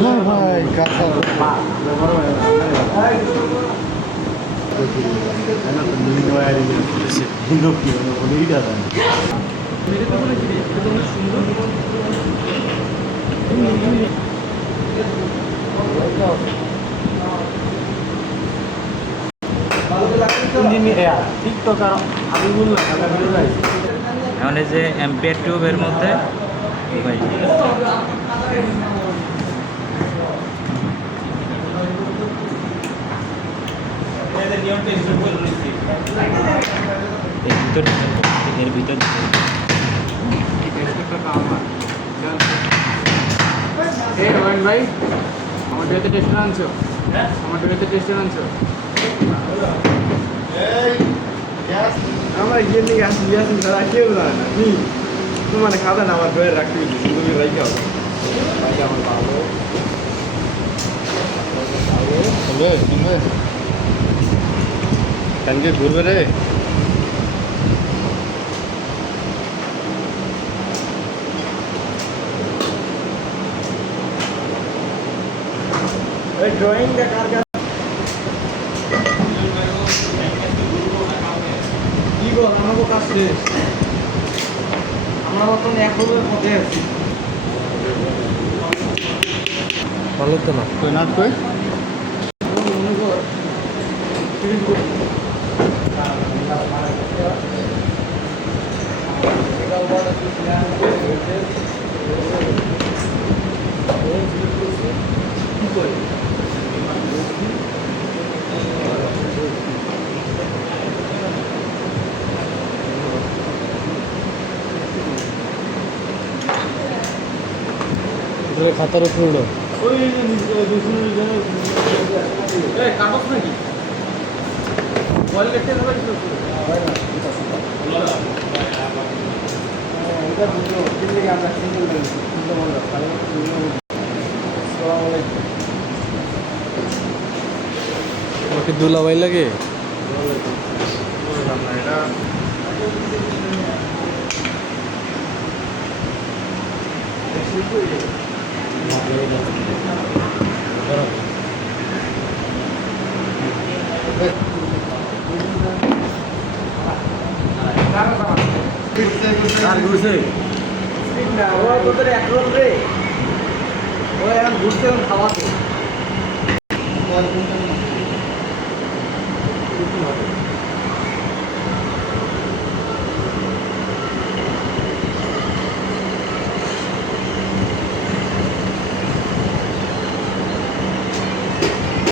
ভাই কাঁচা এখন এই যে এমপিআর টিউবের মধ্যে ভাই এর ভিতর ভাই আমার ডেতে টেস্ট আনছো আমার ডেতে টেস্ট আনছো আমার গিয়ে নিয়ে আসি আসি তারা কেউ জানে না মানে খাবে না আমার ডয়ের রাখতে গেছি তুমি রাইখা হবে আমার ভালো শুনবে কালকে ঘুরবে রে ড্রয়িংটা কার কি গো আমাকে কাজ শেষ আমরা বর্তমানে এক রুমের মধ্যে আছি ভালো তো না কই নাচ কই মনে কর খাতার উপর ওই কাগজ নাকি আমাকে দুলাভাই লাগে ঘুরছে খাওয়াতে